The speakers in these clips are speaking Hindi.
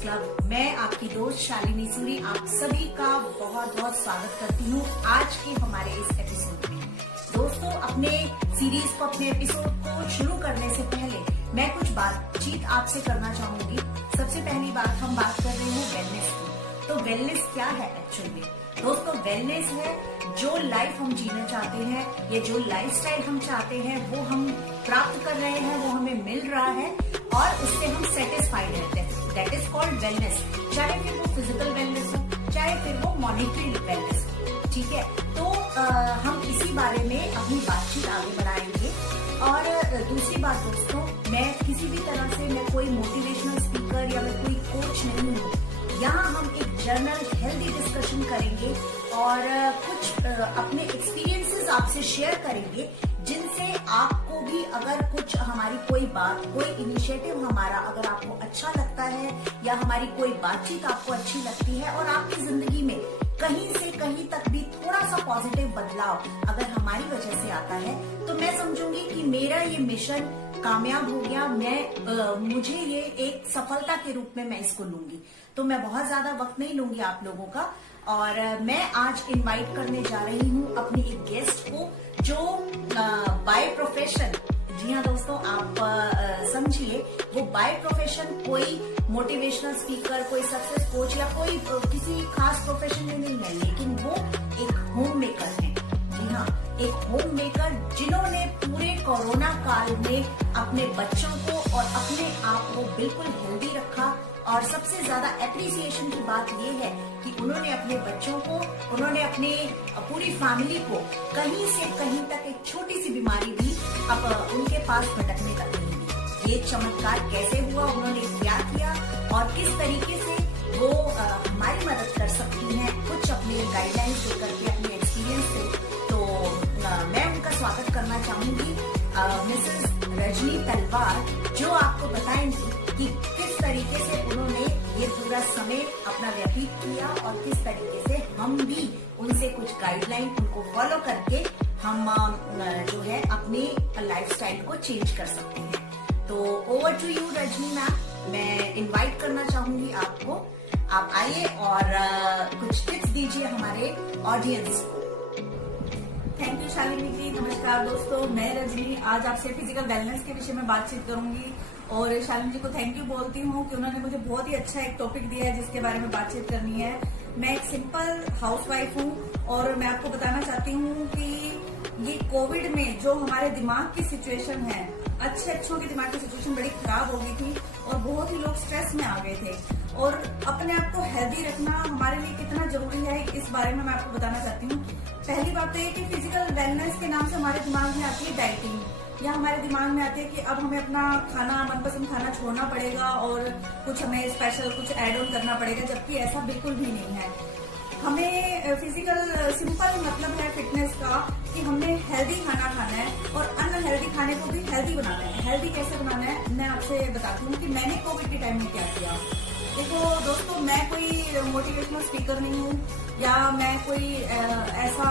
क्लब। मैं आपकी दोस्त शालिनी सूरी आप सभी का बहुत बहुत स्वागत करती हूँ आज के हमारे इस एपिसोड में। दोस्तों, अपने सीरीज को, अपने एपिसोड को शुरू करने से पहले मैं कुछ बातचीत आपसे करना चाहूंगी। सबसे पहली बात, हम बात कर रहे हैं वेलनेस की। तो वेलनेस क्या है एक्चुअल में? दोस्तों, वेलनेस है जो लाइफ हम जीना चाहते हैं या जो लाइफस्टाइल हम चाहते हैं वो हम प्राप्त कर रहे हैं, वो हमें मिल रहा है और उससे हम सेटिस्फाइड रहते हैं। That is called wellness. चाहे फिर वो फिजिकल वेलनेस हो, चाहे फिर वो मॉनिटरी वेलनेस हो, ठीक है। तो हम इसी बारे में अपनी बातचीत आगे बढ़ाएंगे। और दूसरी बात दोस्तों, मैं किसी भी तरह से मैं कोई मोटिवेशनल स्पीकर या मैं कोई कोच नहीं हूँ। यहाँ हम एक जनरल हेल्दी डिस्कशन करेंगे और कुछ अपने एक्सपीरियंसेस आपसे शेयर करेंगे, जिनसे आपको भी अगर कुछ हमारी कोई बात, कोई इनिशिएटिव हमारा अगर आपको अच्छा लगता है या हमारी कोई बातचीत आपको अच्छी लगती है और आपकी जिंदगी में कहीं से कहीं तक भी थोड़ा सा पॉजिटिव बदलाव अगर हमारी वजह से आता है, तो मैं समझूंगी कि मेरा ये मिशन कामयाब हो गया। मुझे ये एक सफलता के रूप में मैं इसको लूंगी। तो मैं बहुत ज्यादा वक्त नहीं लूंगी आप लोगों का, और मैं आज इनवाइट करने जा रही हूँ अपनी एक गेस्ट को जो बाय प्रोफेशन, जी हाँ दोस्तों, आप समझिए, वो बाय प्रोफेशन कोई मोटिवेशनल स्पीकर, कोई सक्सेस कोच या कोई किसी खास प्रोफेशन में नहीं है, लेकिन वो एक होम मेकर है। जी हाँ, एक होम मेकर जिन्होंने पूरे कोरोना काल में अपने बच्चों को और अपने आप को बिल्कुल हेल्दी रखा। और सबसे ज्यादा एप्रिसिएशन की बात ये है कि उन्होंने अपने बच्चों को, उन्होंने अपने पूरी फैमिली को कहीं से कहीं तक एक छोटी सी बीमारी भी अब उनके पास भटकने तक नहीं दी। ये चमत्कार कैसे हुआ, उन्होंने क्या किया और किस तरीके से वो हमारी मदद कर सकती हैं कुछ अपने गाइडलाइंस देकर के, अपने एक्सपीरियंस से। तो मैं उनका स्वागत करना चाहूंगी, मिसेस रजनी तलवार, जो आपको बताएंगी कि किस तरीके से उन्होंने ये पूरा समय अपना व्यतीत किया और किस तरीके से हम भी उनसे कुछ गाइडलाइन उनको फॉलो करके हम जो है अपनी लाइफस्टाइल को चेंज कर सकते हैं। तो over to you Rajni ma'am, मैं इनवाइट करना चाहूंगी आपको। आप आइए और कुछ टिप्स दीजिए हमारे ऑडियंस को। थैंक यू शालिनी जी। नमस्कार दोस्तों, मैं रजनी आज आपसे फिजिकल वेलनेस के विषय में बातचीत करूंगी। और शालिनी जी को थैंक यू बोलती हूँ कि उन्होंने मुझे बहुत ही अच्छा एक टॉपिक दिया है जिसके बारे में बातचीत करनी है। मैं एक सिंपल हाउसवाइफ हूँ और मैं आपको बताना चाहती हूँ कि ये कोविड में जो हमारे दिमाग की सिचुएशन है, अच्छों की दिमाग की सिचुएशन बड़ी खराब हो गई थी और बहुत ही लोग स्ट्रेस में आ गए थे। और अपने आप को हेल्दी रखना हमारे लिए कितना जरूरी है, इस बारे में मैं आपको बताना चाहती हूँ। पहली बात तो ये कि फिजिकल वेलनेस के नाम से हमारे दिमाग में आती है डाइटिंग, या हमारे दिमाग में आती है कि अब हमें अपना खाना, मनपसंद खाना छोड़ना पड़ेगा और कुछ हमें स्पेशल कुछ ऐड ऑन करना पड़ेगा, जबकि ऐसा बिल्कुल भी नहीं है। हमें फिजिकल सिंपल मतलब है फिटनेस का कि हमने हेल्दी खाना खाना है और अनहेल्दी खाने को भी हेल्दी बनाना है। हेल्दी कैसे बनाना है मैं आपसे बताती हूँ कि मैंने कोविड के टाइम में क्या किया। देखो दोस्तों, मैं कोई मोटिवेशनल स्पीकर नहीं हूँ या मैं कोई ऐसा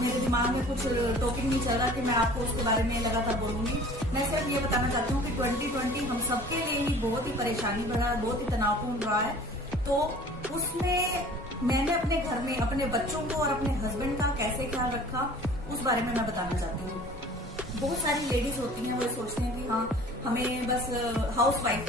मेरे दिमाग में कुछ टॉपिक नहीं चल रहा कि मैं आपको उसके बारे में लगातार बोलूंगी। मैं सिर्फ ये बताना चाहती हूँ कि 2020 हम सबके लिए ही बहुत ही परेशानी भरा, बहुत ही तनावपूर्ण रहा है। तो उसमें मैंने अपने घर में अपने बच्चों को और अपने हस्बैंड का कैसे ख्याल रखा, उस बारे में मैं बताना चाहती हूँ। बहुत सारी लेडीज होती हैं, वो सोचते हैं कि हाँ हमें बस हाउसवाइफ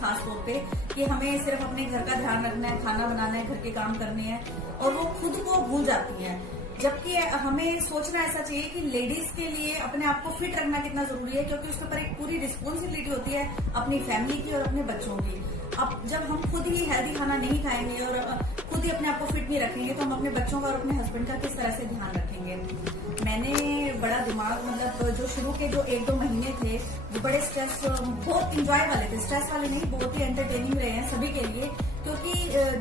खास तौर पे कि हमें सिर्फ अपने घर का ध्यान रखना है, खाना बनाना है, घर के काम करने हैं, और वो खुद को भूल जाती हैं। जबकि हमें सोचना ऐसा चाहिए कि लेडीज के लिए अपने आप को फिट रखना कितना जरूरी है, क्योंकि उसके ऊपर एक पूरी रिस्पॉन्सिबिलिटी होती है अपनी फैमिली की और अपने बच्चों की। अब जब हम खुद ही हेल्दी खाना नहीं खाएंगे और खुद ही अपने आप को फिट नहीं रखेंगे, तो हम अपने बच्चों का और अपने हस्बैंड का किस तरह से ध्यान रखेंगे। मैंने बड़ा दिमाग, मतलब जो शुरू के जो 1-2 महीने थे वो बड़े स्ट्रेस, बहुत इंजॉय वाले थे, स्ट्रेस वाले नहीं, बहुत ही एंटरटेनिंग रहे हैं सभी के लिए। क्योंकि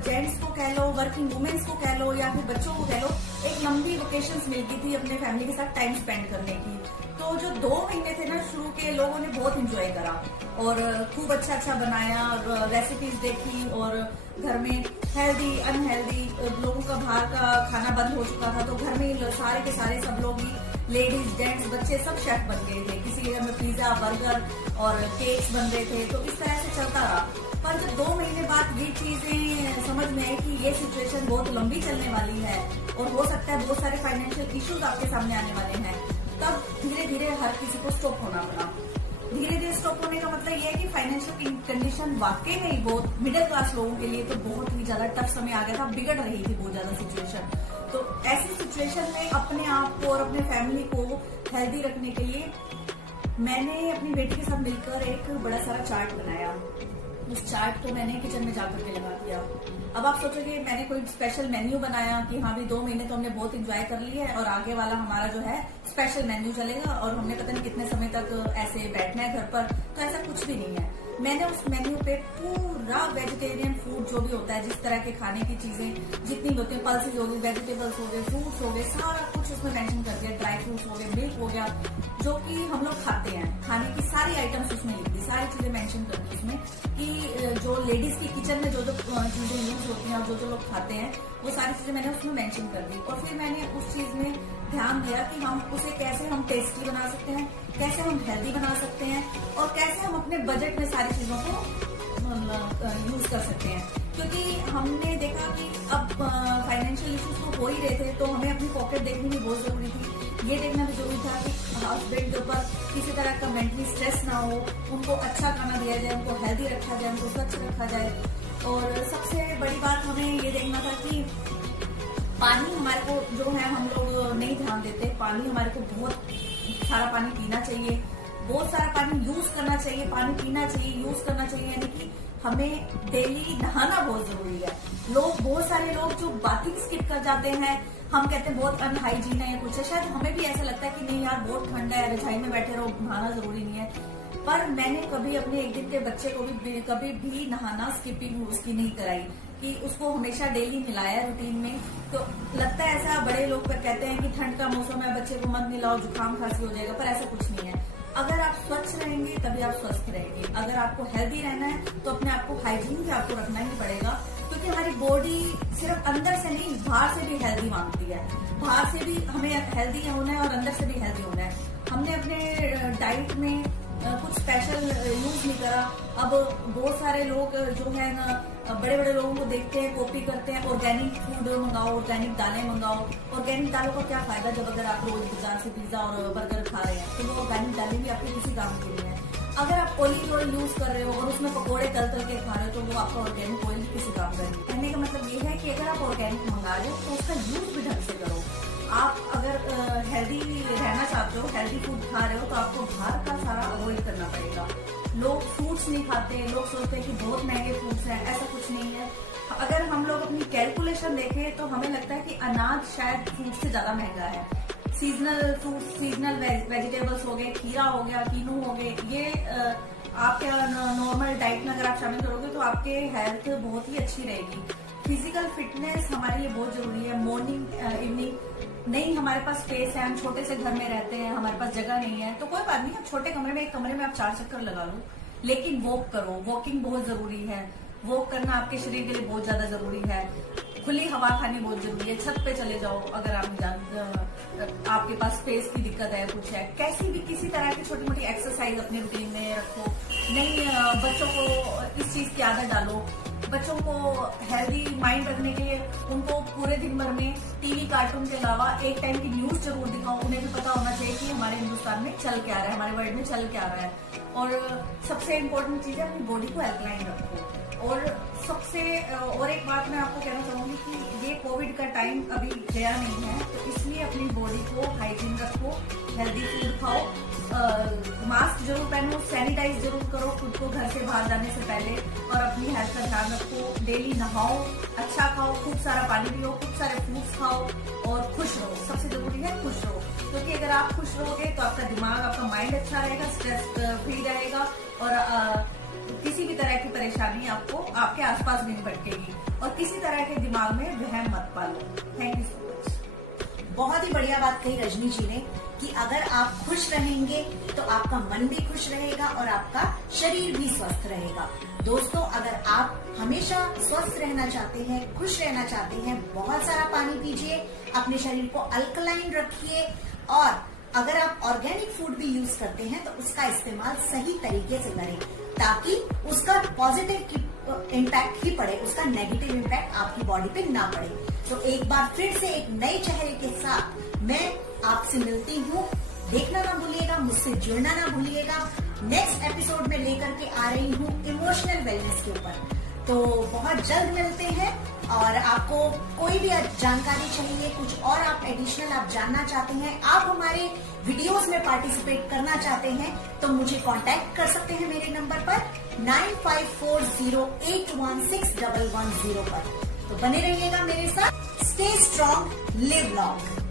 जेंट्स को कह लो, वर्किंग वुमेन्स को कह लो या फिर बच्चों को कह लो, एक लंबी वेकेशंस मिल गई थी अपने फैमिली के साथ टाइम स्पेंड करने की। तो जो 2 महीने थे ना, शुरू के लोगों ने बहुत एंजॉय करा और खूब अच्छा बनाया, रेसिपीज देखी और घर में हेल्दी अनहेल्दी लोगों का बाहर का खाना बंद हो चुका था, तो घर में सारे के सारे सब लोग ही, लेडीज जेंट्स बच्चे सब शेफ बन गए थे। किसी घर में पिज्जा, बर्गर और केक्स बन रहे थे। तो इस तरह से चलता रहा। पर जब 2 महीने बाद ये चीजें समझ में आई कि ये सिचुएशन बहुत लंबी चलने वाली है और हो सकता है बहुत सारे फाइनेंशियल इश्यूज आपके सामने आने वाले हैं, तब धीरे धीरे हर किसी को स्टॉप होना पड़ा। धीरे धीरे स्टॉप होने का मतलब ये है कि फाइनेंशियल कंडीशन वाकई में ही बहुत मिडिल क्लास लोगों के लिए तो बहुत ही ज्यादा टफ समय आ गया था, बिगड़ रही थी बहुत ज्यादा सिचुएशन। तो ऐसी सिचुएशन में अपने आप को और अपने फैमिली को हेल्दी रखने के लिए मैंने अपनी बेटी के साथ मिलकर एक बड़ा सारा चार्ट बनाया। उस चार्ट को मैंने किचन में जाकर के लगा दिया। अब आप सोचोगे मैंने कोई स्पेशल मेन्यू बनाया कि हाँ भी 2 महीने तो हमने बहुत एंजॉय कर लिया है और आगे वाला हमारा जो है स्पेशल मेन्यू चलेगा और हमने पता नहीं कितने समय तक ऐसे बैठना है घर पर, तो ऐसा कुछ भी नहीं है। मैंने उस मेन्यू पे पूरा वेजिटेरियन फूड जो भी होता है, जिस तरह के खाने की चीजें जितनी भी होती है, पल्सेज हो गई, वेजिटेबल्स हो गए, फ्रूट्स हो गए, सारा कुछ उसमें मेंशन कर दिया। ड्राई फ्रूट्स हो गए, मिल्क हो गया, जो कि हम लोग खाते हैं, खाने की सारी आइटम्स उसमें लिख दी, सारी चीजें मेंशन कर दी उसमें कि जो लेडीज की किचन में जो जो चीजें यूज होती हैं और जो जो लोग खाते हैं वो सारी चीजें मैंने उसमें मेंशन कर दी। और फिर मैंने उस चीज में ध्यान दिया कि हम उसे कैसे हम टेस्टी बना सकते हैं, कैसे हम हेल्दी बना सकते हैं और कैसे हम अपने बजट में सारी चीजों को यूज कर सकते हैं। क्योंकि हमने देखा कि अब फाइनेंशियल इश्यूज तो हो ही रहे थे, तो हमें अपनी पॉकेट देखनी भी बहुत जरूरी थी। ये देखना भी जरूरी था कि हस्बैंड के ऊपर किसी तरह का मेंटली स्ट्रेस ना हो, उनको अच्छा खाना दिया जाए, उनको हेल्दी रखा जाए, उनको स्वच्छ रखा जाए। और सबसे बड़ी बात हमें ये देखना था कि पानी हमारे को जो है हम लोग नहीं ध्यान देते। पानी हमारे को बहुत सारा पानी पीना चाहिए, बहुत सारा पानी यूज करना चाहिए, पानी पीना चाहिए, यूज करना चाहिए, यानी कि हमें डेली नहाना बहुत जरूरी है। बहुत सारे लोग जो बाथिंग स्किप कर जाते हैं, हम कहते हैं बहुत अनहाइजीन है या कुछ है, शायद हमें भी ऐसा लगता है कि नहीं यार बहुत ठंडा है, रजाई में बैठे रहो, नहाना जरूरी नहीं है। पर मैंने कभी अपने 1 दिन के बच्चे को भी कभी भी नहाना स्किपिंग उसकी नहीं कराई, कि उसको हमेशा डेली मिलाया रूटीन में। तो लगता है ऐसा, बड़े लोग कहते हैं कि ठंड का मौसम है, बच्चे को मत मिलाओ, जुकाम खांसी हो जाएगा, पर ऐसा कुछ नहीं है। अगर आप स्वच्छ रहेंगे तभी आप स्वस्थ रहेंगे। अगर आपको हेल्दी रहना है तो अपने आप को हाइजीन भी आपको रखना ही पड़ेगा, क्योंकि हमारी बॉडी सिर्फ अंदर से नहीं बाहर से भी हेल्दी मांगती है। बाहर से भी हमें हेल्दी होना है और अंदर से भी हेल्दी होना है। हमने अपने डाइट में कुछ स्पेशल यूज नहीं करा। अब बहुत सारे लोग जो है ना बड़े बड़े लोगों को देखते हैं, कॉपी करते हैं, ऑर्गेनिक फूड मंगाओ, ऑर्गेनिक दालें मंगाओ। ऑर्गेनिक दालों का क्या फायदा जब अगर आप रोज बाजार से पिज्जा और बर्गर खा रहे हैं, तो वो ऑर्गेनिक दालें भी आपके किसी काम के लिए है। अगर आप ऑलिव ऑयल यूज कर रहे हो और उसमें पकौड़े तल तल के खा रहे हो, तो वो आपका ऑर्गेनिक ऑयल किसी काम का नहीं। कहने का मतलब ये है कि अगर आप ऑर्गेनिक मंगा रहे हो तो उसका यूज भी ढंग से करो। आप अगर हेल्दी रहना चाहते हो, हेल्दी फूड खा रहे हो, तो आपको बाहर का सारा अवॉइड करना पड़ेगा। लोग फ्रूट्स नहीं खाते, लोग सोचते हैं कि बहुत महंगे फ्रूट्स हैं, ऐसा कुछ नहीं है। अगर हम लोग अपनी कैलकुलेशन देखें तो हमें लगता है कि अनाज शायद फ्रूट से ज्यादा महंगा है। सीजनल फ्रूट, सीजनल वेजिटेबल्स हो गए, खीरा हो गया, कीनू हो गए, ये आपके नॉर्मल डाइट में अगर आप शामिल करोगे तो आपके हेल्थ बहुत ही अच्छी रहेगी। फिजिकल फिटनेस हमारे लिए बहुत जरूरी है। मॉर्निंग इवनिंग नहीं हमारे पास स्पेस है, हम छोटे से घर में रहते हैं, हमारे पास जगह नहीं है, तो कोई बात नहीं, आप छोटे कमरे में, एक कमरे में आप 4 चक्कर लगा लो, लेकिन वॉक करो। वॉकिंग बहुत जरूरी है। वॉक करना आपके शरीर के लिए बहुत ज्यादा जरूरी है। खुली हवा खानी बहुत जरूरी है। छत पे चले जाओ अगर आप आपके पास स्पेस की दिक्कत है, कुछ है, कैसी भी किसी तरह की छोटी मोटी एक्सरसाइज अपने रूटीन में रखो। नहीं बच्चों को इस चीज की आदत डालो। बच्चों को हेल्दी माइंड रखने के लिए उनको पूरे दिन भर में टीवी कार्टून के अलावा एक टाइम की न्यूज जरूर दिखाओ। उन्हें भी पता होना चाहिए कि हमारे हिंदुस्तान में चल क्या रहा है, हमारे वर्ल्ड में चल क्या रहा है। और सबसे इम्पोर्टेंट चीज है अपनी बॉडी को एल्कलाइन रखो। और और एक बात मैं आपको कहना चाहूंगी कि ये कोविड का टाइम अभी गया नहीं है, तो इसलिए अपनी बॉडी को हाइजीन रखो, हेल्दी फूड खाओ, मास्क जरूर पहनो, सैनिटाइज जरूर करो खुद को घर से बाहर जाने से पहले, और अपनी हेल्थ का ध्यान रखो। डेली नहाओ, अच्छा खाओ, खूब सारा पानी पियो, खूब सारे फ्रूट्स खाओ और खुश रहो। सबसे जरूरी है खुश रहो, क्योंकि अगर आप खुश रहोगे तो आपका दिमाग, आपका माइंड अच्छा रहेगा, स्ट्रेस फ्री रहेगा और किसी भी तरह की परेशानी आपको आपके आसपास नहीं भटकेगी। और किसी तरह के दिमाग में वहम मत पालो। Thank you so much. बहुत ही बढ़िया बात कही रजनी जी ने कि अगर आप खुश रहेंगे तो आपका मन भी खुश रहेगा और आपका शरीर भी स्वस्थ रहेगा। दोस्तों, अगर आप हमेशा स्वस्थ रहना चाहते हैं, खुश रहना चाहते हैं, बहुत सारा पानी पीजिए, अपने शरीर को अल्कलाइन रखिए, और अगर आप ऑर्गेनिक फूड भी यूज करते हैं तो उसका इस्तेमाल सही तरीके से करें, ताकि उसका पॉजिटिव इम्पैक्ट ही पड़े, उसका नेगेटिव इम्पैक्ट आपकी बॉडी पे ना पड़े। तो एक बार फिर से एक नए चेहरे के साथ मैं आपसे मिलती हूँ। देखना ना भूलिएगा, मुझसे जुड़ना ना भूलिएगा। नेक्स्ट एपिसोड में लेकर के आ रही हूँ इमोशनल वेलनेस के ऊपर। तो बहुत जल्द मिलते हैं। और आपको कोई भी जानकारी चाहिए, कुछ और आप एडिशनल आप जानना चाहते हैं, आप हमारे वीडियोस में पार्टिसिपेट करना चाहते हैं, तो मुझे कांटेक्ट कर सकते हैं मेरे नंबर पर 9540816110 पर। तो बने रहिएगा मेरे साथ। Stay strong, live long.